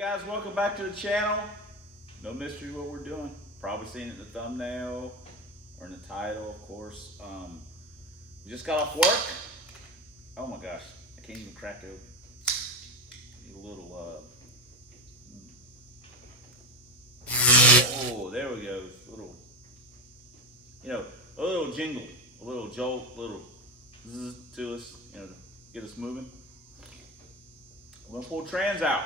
guys, welcome back to the channel. No mystery what we're doing. Probably seen it in the thumbnail or in the title, of course. We just got off work. Oh my gosh, I can't even crack it open. Need a little, oh, there we go. A little, a little jingle, a little jolt, a little zzz to us, to get us moving. We're gonna pull trans out.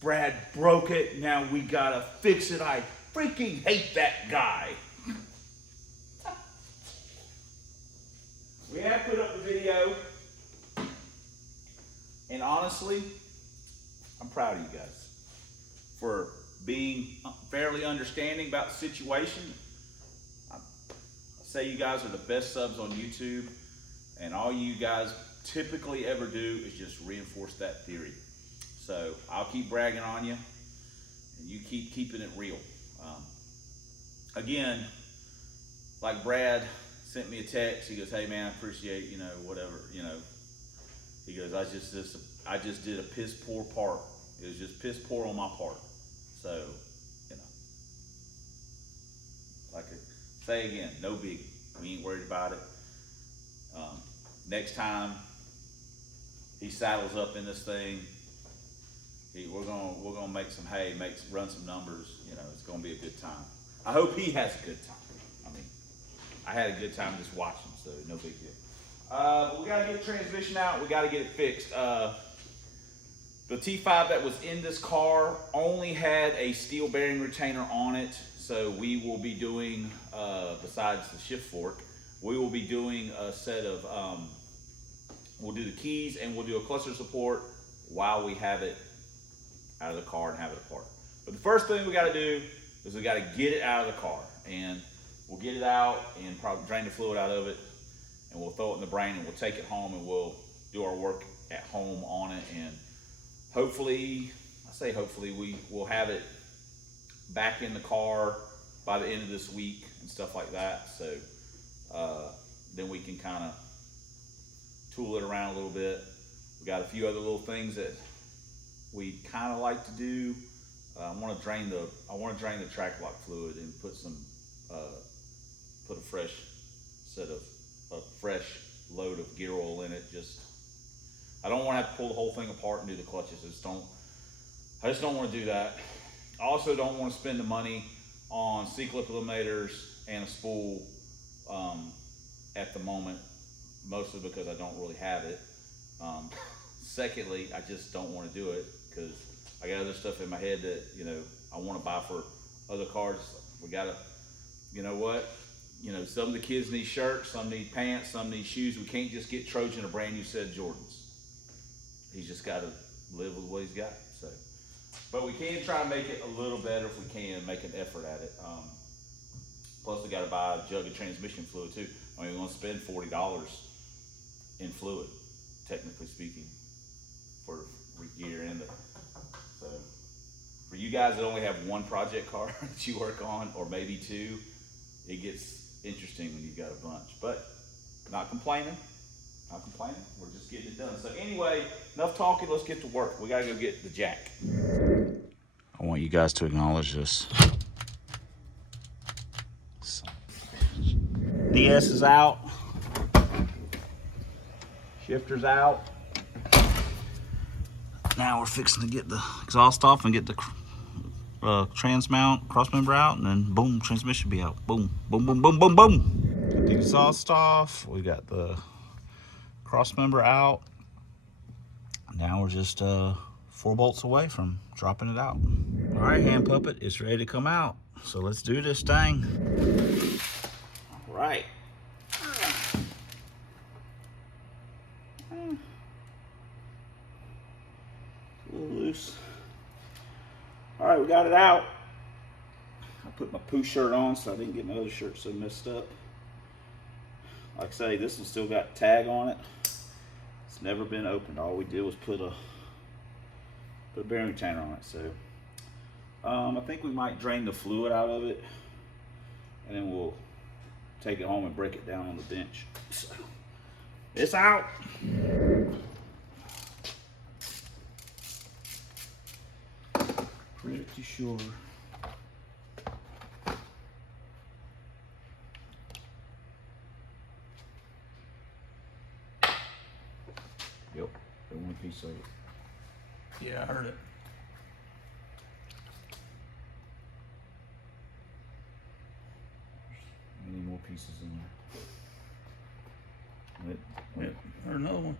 Brad broke it, now we gotta fix it. I freaking hate that guy. We have put up the video, and honestly, I'm proud of you guys for being fairly understanding about the situation. I say you guys are the best subs on YouTube, and all you guys typically ever do is just reinforce that theory. So I'll keep bragging on you, and you keep keeping it real. Again, like Brad sent me a text. He goes, "Hey man, I appreciate whatever He goes, I just did a piss poor part. It was just piss poor on my part. So like I say again, no biggie. We ain't worried about it. Next time he saddles up in this thing, we're gonna make some hay, run some numbers. It's gonna be a good time. I hope he has a good time. I mean, I had a good time just watching, so no big deal. We gotta get the transmission out. We gotta get it fixed. The T5 that was in this car only had a steel bearing retainer on it, so we will be doing, besides the shift fork, we will be doing a set of, we'll do the keys and we'll do a cluster support while we have it out of the car and have it apart. But the first thing we gotta do is we gotta get it out of the car, and we'll get it out and probably drain the fluid out of it, and we'll throw it in the brain, and we'll take it home, and we'll do our work at home on it, and hopefully, we will have it back in the car by the end of this week and stuff like that. So then we can kind of tool it around a little bit. We got a few other little things that we kind of like to do. I want to drain the track block fluid and put a fresh load of gear oil in it. I don't want to have to pull the whole thing apart and do the clutches. I just don't want to do that. I also don't want to spend the money on C-clip eliminators and a spool at the moment, mostly because I don't really have it. Secondly, I just don't want to do it because I got other stuff in my head that I want to buy for other cars. We gotta, some of the kids need shirts, some need pants, some need shoes. We can't just get Trojan a brand new set of Jordans. He's just got to live with what he's got. So, but we can try to make it a little better if we can, make an effort at it. Plus, we got to buy a jug of transmission fluid too. I mean, we're going to spend $40 in fluid, technically speaking, for gear in it. So, for you guys that only have one project car that you work on, or maybe two, it gets interesting when you've got a bunch. But not complaining. We're just getting it done. So anyway, enough talking. Let's get to work. We gotta go get the jack. I want you guys to acknowledge this. So, DS is out. Shifter's out. Now we're fixing to get the exhaust off and get the trans mount, cross member out, and then boom, transmission be out. Boom, boom, boom, boom, boom, boom. Got the exhaust off. We got the cross member out. Now we're just 4 bolts away from dropping it out. All right, hand puppet, it's ready to come out. So let's do this thing. All right. A little loose. All right, we got it out. I put my poo shirt on so I didn't get my other shirt so messed up. Like I say, this one's still got the tag on it. It's never been opened. All we did was put a bearing retainer on it. So I think we might drain the fluid out of it, and then we'll take it home and break it down on the bench. So it's out. pretty sure. Yep, the one piece of it. Yeah, I heard it. Many more pieces in there. Yep, heard another one.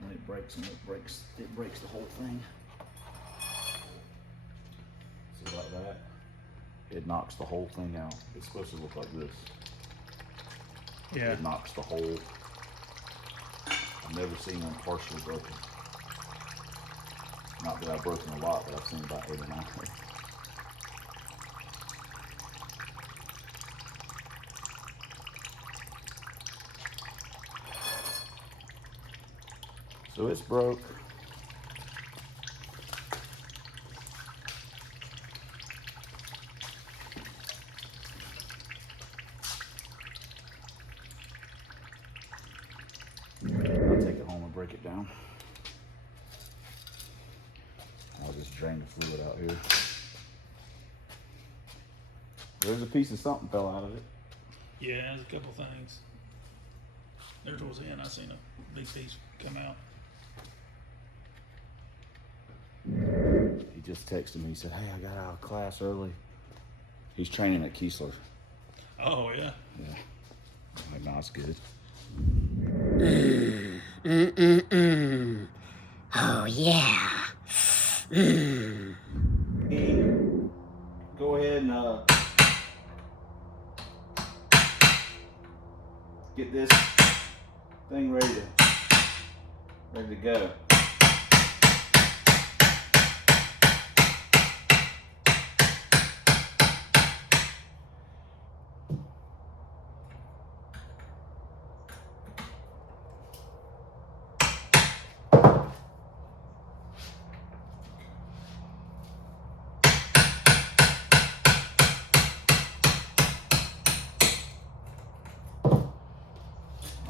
When it breaks, and it breaks the whole thing. See like that? It knocks the whole thing out. It's supposed to look like this. Yeah. It knocks the whole. I've never seen one partially broken. Not that I've broken a lot, but I've seen about 8 or 9. So it's broke. I'll take it home and break it down. I'll just drain the fluid out here. There's a piece of something fell out of it. Yeah, there's a couple things. There towards the end, I seen a big piece come out. He just texted me. He said, "Hey, I got out of class early." He's training at Keesler. Oh, yeah. Yeah. I'm like, no, it's good. Oh, yeah. Go ahead and get this thing ready to go.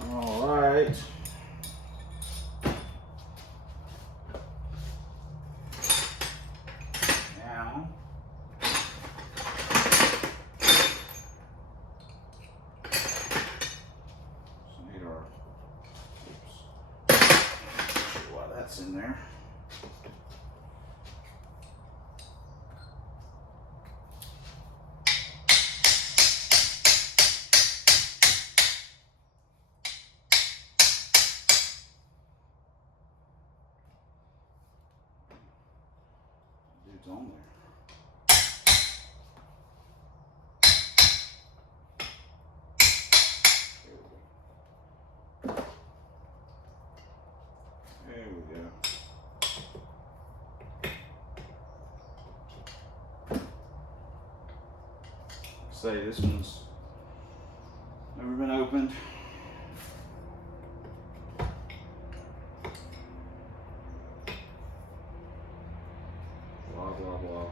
All right. Now, need our, why that's in there. Dude's on there. There we go. Say this one's never been opened. Blah blah blah.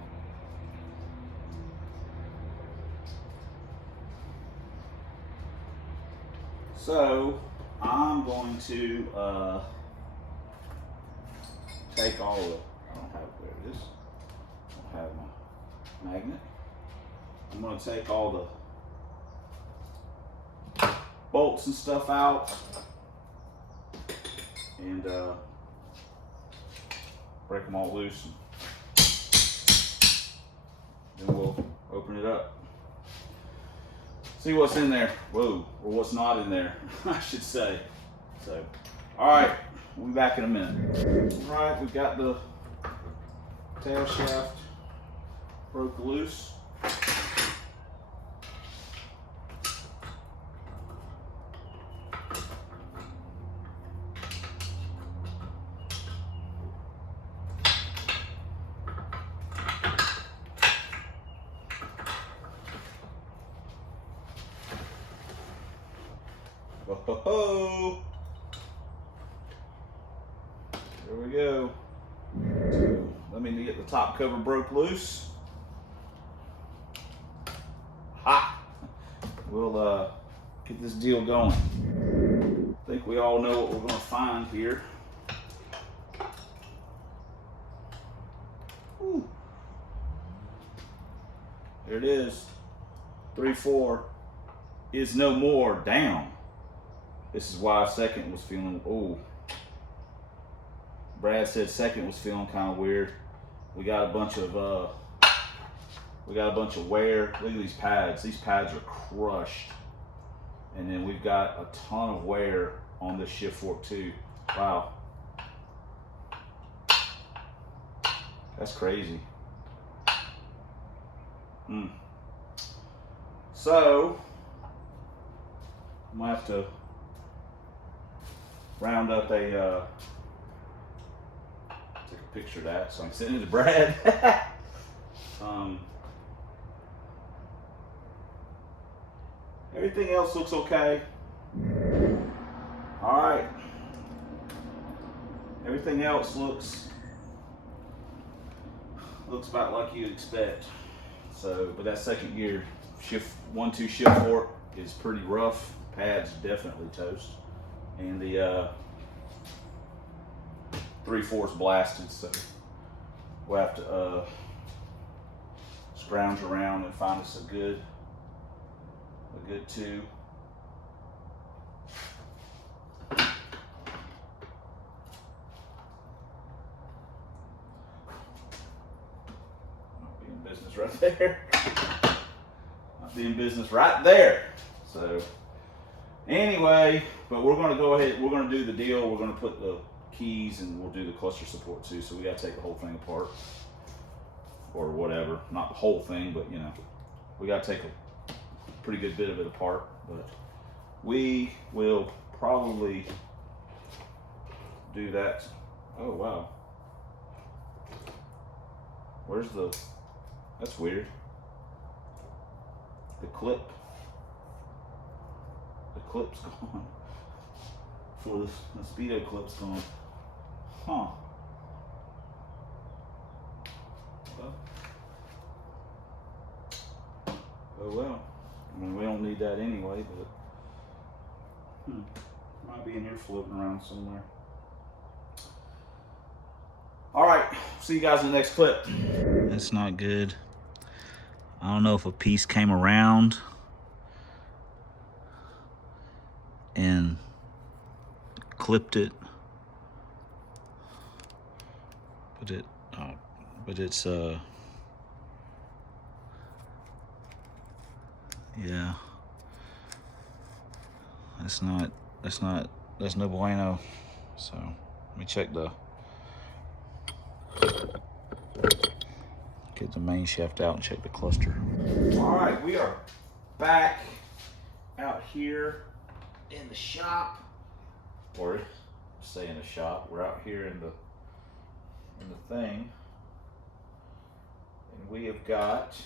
So I'm going to take all the, I don't have, there it is. I don't have my magnet. I'm going to take all the bolts and stuff out and break them all loose. And then we'll open it up. See what's in there. Whoa, or what's not in there, I should say. So, all right, we'll be back in a minute. All right, we've got the tail shaft broke loose. Ho-ho-ho. There we go. So, let me get the top cover broke loose. Ha! We'll get this deal going. I think we all know what we're going to find here. There it is. 3-4 is no more down. This is why second was feeling, oh. Brad said second was feeling kind of weird. We got a bunch of wear. Look at these pads. These pads are crushed. And then we've got a ton of wear on this shift fork too. Wow. That's crazy. So, I'm gonna have to round up a, take a picture of that so I can send it to Brad. Everything else looks okay. All right. Everything else looks about like you'd expect. So, but that second gear, shift 1-2 shift fork is pretty rough. Pads definitely toast. And the 3/4's blasted, so we'll have to scrounge around and find us a good 2. Might be in business right there. Might be in business right there. So anyway, but we're gonna go ahead, we're gonna do the deal. We're gonna put the keys and we'll do the cluster support too. So we gotta take the whole thing apart or whatever. Not the whole thing, but you know, we gotta take a pretty good bit of it apart, but we will probably do that. Oh wow, where's that's weird, the clip's gone. For the speedo clip's gone. Huh. Well. Oh well. I mean, we don't need that anyway, but might be in here floating around somewhere. All right, see you guys in the next clip. That's not good. I don't know if a piece came around and clipped it, but it's yeah, that's no bueno. So let me check get the main shaft out and check the cluster. All right, we are back out here in the shop, or say in the shop. We're out here in the thing, and we have got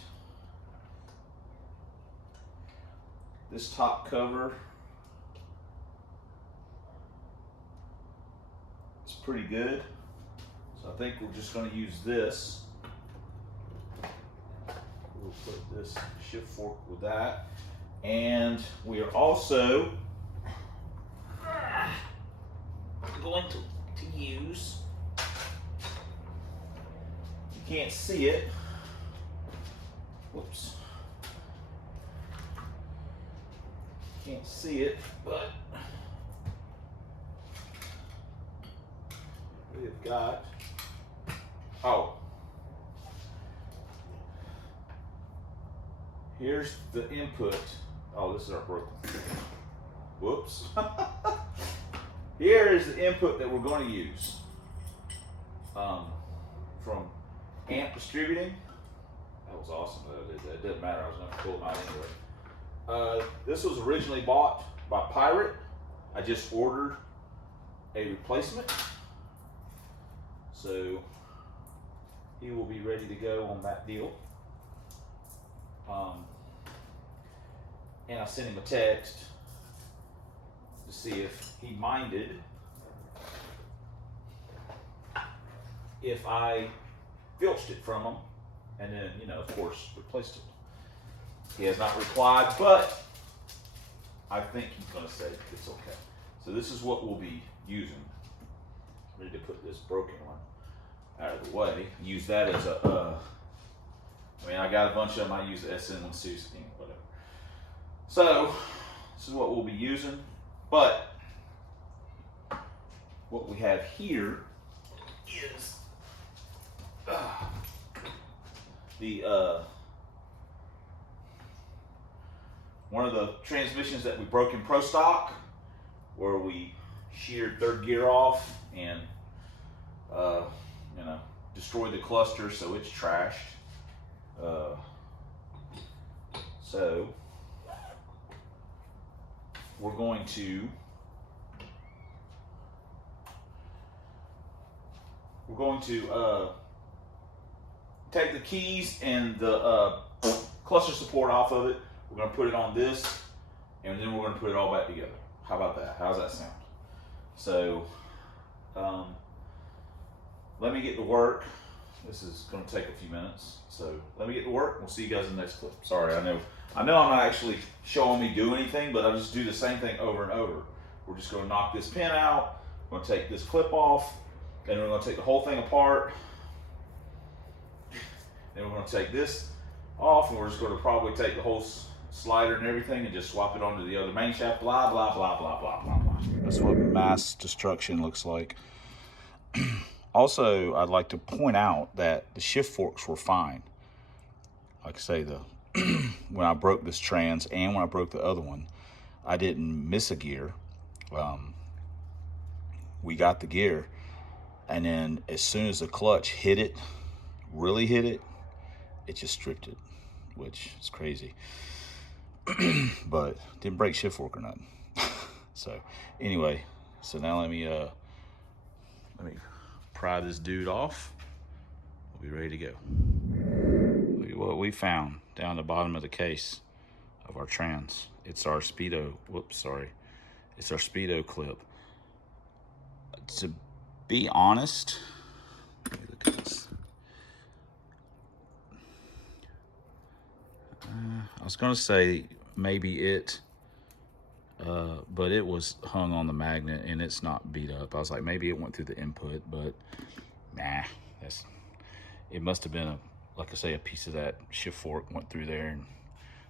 this top cover. It's pretty good, so I think we're just going to use this. We'll put this shift fork with that, and we are also going to use, you can't see it, whoops, can't see it, but we've got, here's the input. Oh, this is our broken. Whoops. Here is the input that we're going to use from Amp Distributing. That was awesome. It doesn't matter. I was going to pull them out anyway. This was originally bought by Pirate. I just ordered a replacement, so he will be ready to go on that deal. And I sent him a text to see if he minded if I filched it from him and then, you know, of course, replaced it. He has not replied, but I think he's going to say it's okay. So this is what we'll be using. Ready to put this broken one out of the way. Use that as a I mean, I got a bunch of them. I use the SN12 scheme, whatever. So, this is what we'll be using. But, what we have here is the one of the transmissions that we broke in Pro Stock, where we sheared third gear off and you know, destroyed the cluster, so it's trashed. So we're going to take the keys and the cluster support off of it. We're going to put it on this, and then we're going to put it all back together. How about that? How's that sound? So, let me get to work. This is going to take a few minutes. So, let me get to work. We'll see you guys in the next clip. Sorry, I know I'm not actually showing me do anything, but I just do the same thing over and over. We're just going to knock this pin out. We're going to take this clip off, and we're going to take the whole thing apart. Then we're going to take this off, and we're just going to probably take the whole slider and everything and just swap it onto the other main shaft, blah, blah, blah, blah, blah, blah, blah. That's what mass destruction looks like. Also, I'd like to point out that the shift forks were fine. Like I say, when I broke this trans and when I broke the other one, I didn't miss a gear. We got the gear, and then as soon as the clutch hit it, really hit it, it just stripped it, which is crazy. But didn't break shift fork or nothing. So anyway, so now let me pry this dude off. We'll be ready to go. Look at what we found down the bottom of the case of our trans. It's our speedo. Whoops, sorry. It's our speedo clip. To be honest, let me look at this. I was gonna say maybe it, but it was hung on the magnet and it's not beat up. I was like, maybe it went through the input, but nah, it must have been like I say, a piece of that shift fork went through there and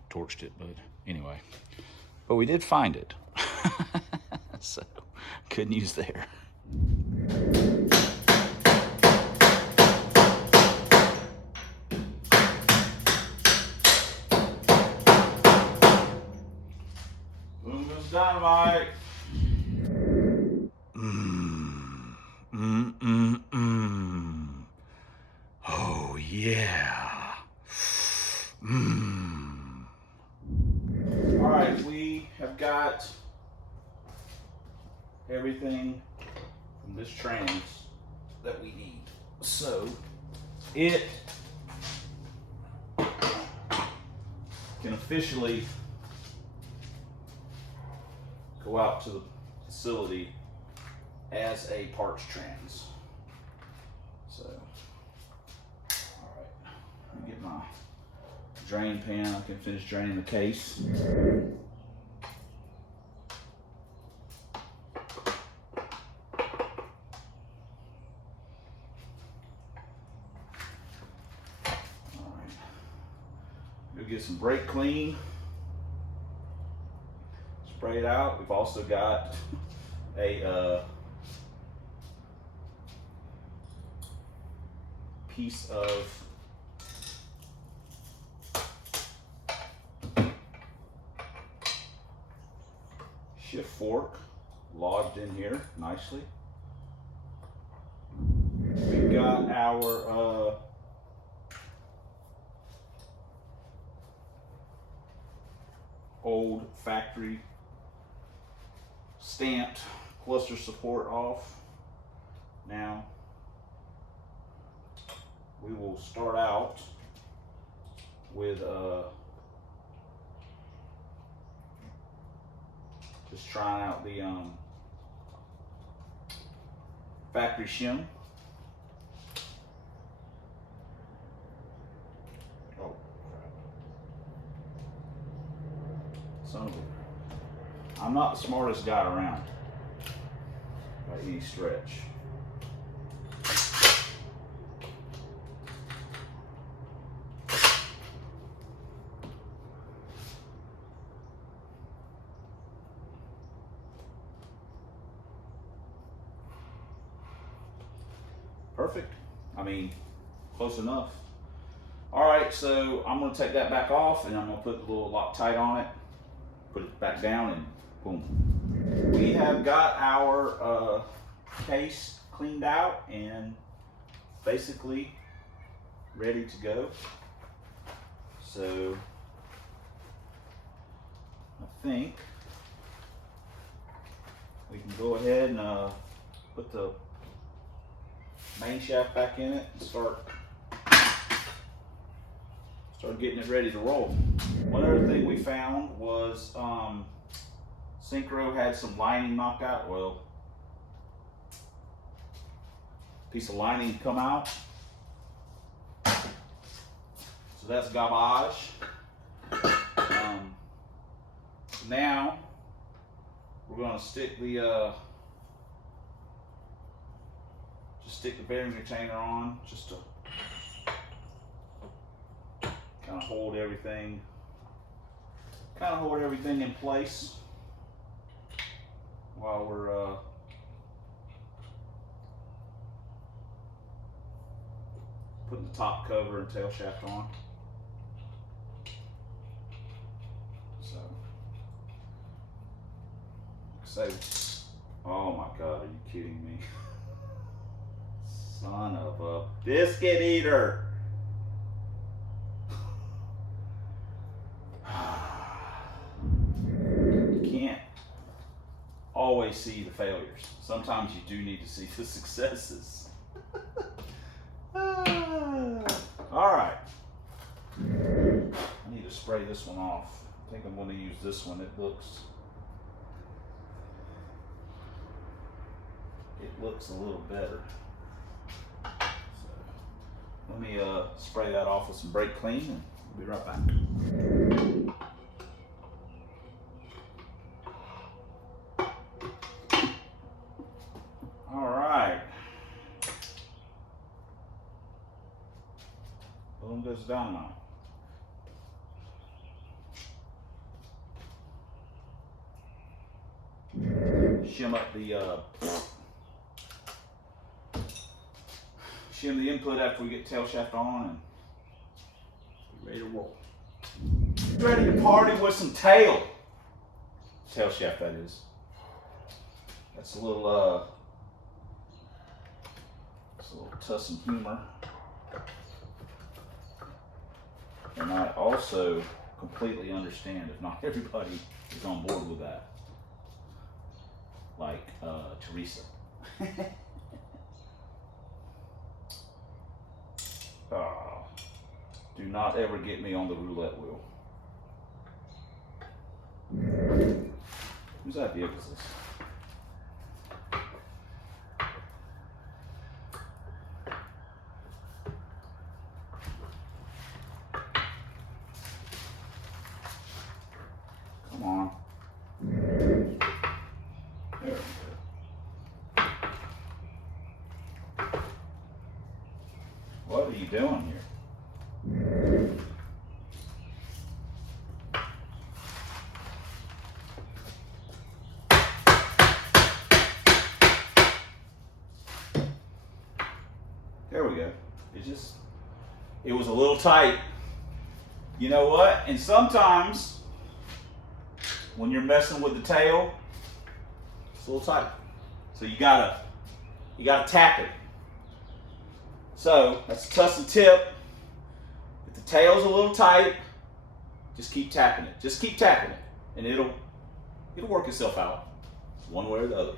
torched it. But anyway, but we did find it. So good news there. Dynamite. Oh yeah. All right, we have got everything from this trans that we need. So it can officially go out to the facility as a parts trans. So, all right, let me get my drain pan. I can finish draining the case. All right, go get some brake clean. Spray it out. We've also got a piece of shift fork lodged in here nicely. We've got our old factory stamped cluster support off. Now we will start out with just trying out the factory shim. Oh crap. Son of a, I'm not the smartest guy around by any stretch. Perfect. I mean, close enough. All right, so I'm gonna take that back off and I'm gonna put the little Loctite on it, put it back down, and boom. We have got our case cleaned out and basically ready to go. So I think we can go ahead and put the main shaft back in it and start getting it ready to roll. One other thing we found was Synchro had some lining knocked out. Well, piece of lining come out. So that's garbage. Now we're going to stick the stick the bearing retainer on just to kind of hold everything in place while we're putting the top cover and tail shaft on. So, like I say, oh my God, are you kidding me? Son of a biscuit eater. You can't always see the failures. Sometimes you do need to see the successes. All right. I need to spray this one off. I think I'm going to use this one. It looks a little better. So, let me spray that off with some brake clean and we'll be right back. All right. Boom goes dynamite. Shim up the shim the input after we get tail shaft on and be ready to roll. Ready to party with some tail shaft, that is. That's a little tuss and humor. And I also completely understand if not everybody is on board with that. Like Teresa. Oh, do not ever get me on the roulette wheel. Whose idea was this? Come on. There we go. What are you doing here? There we go. It was a little tight. You know what? And sometimes when you're messing with the tail, it's a little tight. So you gotta tap it. So that's a tuss and tip. If the tail's a little tight, just keep tapping it. Just keep tapping it, and it'll work itself out, one way or the other.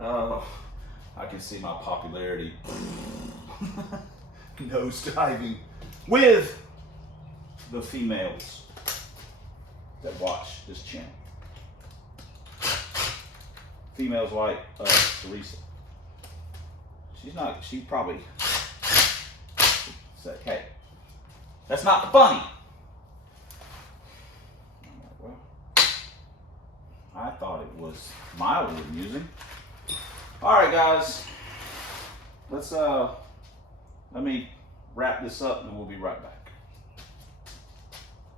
Oh, I can see my popularity nosediving with the females that watch this channel. Females like Teresa. She probably said, hey, that's not funny. I'm like, well, I thought it was mildly amusing. All right, guys, let me wrap this up and we'll be right back.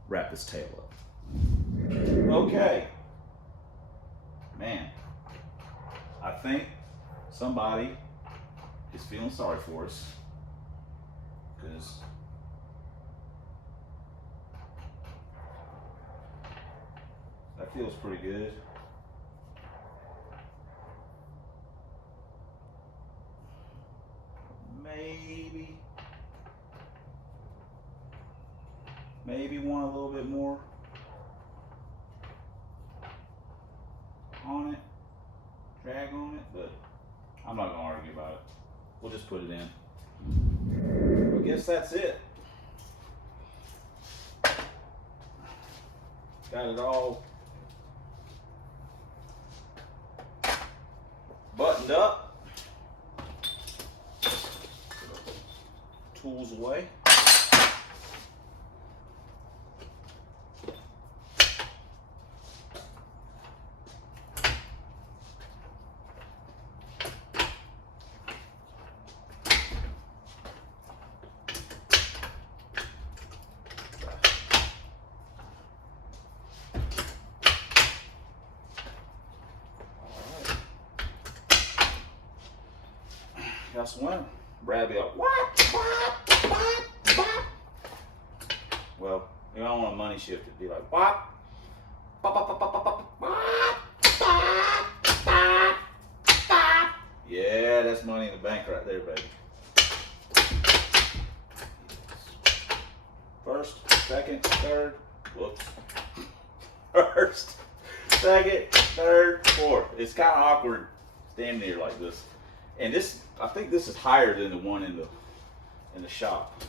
Wrap this tail up. Okay. man, I think somebody is feeling sorry for us, because that feels pretty good. Maybe want a little bit more on it, drag on it, but I'm not gonna argue about it. We'll just put it in. I guess that's it. Got it all buttoned up. Tools away. Got some winter. Brad be like, what? Well, you don't want to money shift it. Be like, what? Yeah, that's money in the bank right there, baby. First, second, third, whoops. First, second, third, fourth. It's kind of awkward standing here like this. And this, I think this is higher than the one in the shop.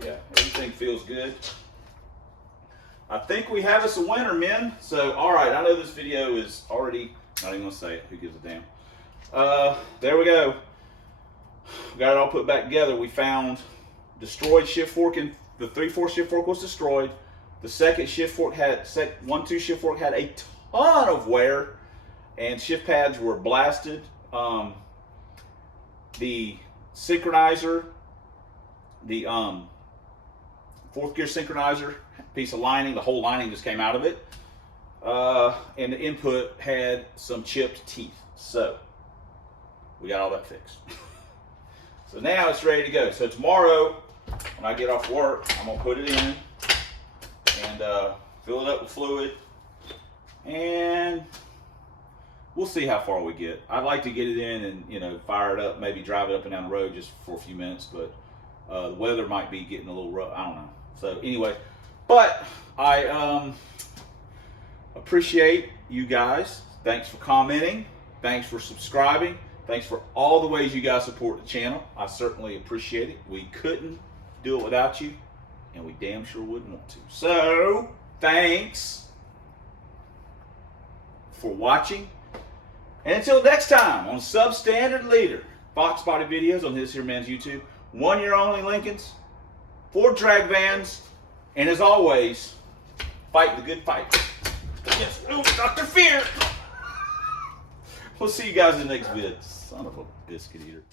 Yeah, everything feels good. I think we have us a winner, men. So, all right, I know this video is already, not even gonna say it, who gives a damn. There we go. We got it all put back together. We found destroyed shift fork, and the 3/4 shift fork was destroyed. The second shift fork had, 1/2 shift fork had a ton of wear, and shift pads were blasted. The synchronizer, the 4th gear synchronizer, piece of lining, the whole lining just came out of it. And the input had some chipped teeth. So we got all that fixed. So now it's ready to go. So tomorrow, when I get off work, I'm gonna put it in and fill it up with fluid, and we'll see how far we get. I'd like to get it in and, you know, fire it up, maybe drive it up and down the road just for a few minutes, but the weather might be getting a little rough. I don't know. So anyway, but I appreciate you guys. Thanks for commenting. Thanks for subscribing. Thanks for all the ways you guys support the channel. I certainly appreciate it. We couldn't do it without you, and we damn sure wouldn't want to. So thanks for watching. And until next time on Substandard Leader, Fox Body Videos on this here man's YouTube. 1 year only Lincolns, 4 drag vans, and as always, fight the good fight against Dr. Fear. We'll see you guys in the next vid. Son of a biscuit eater.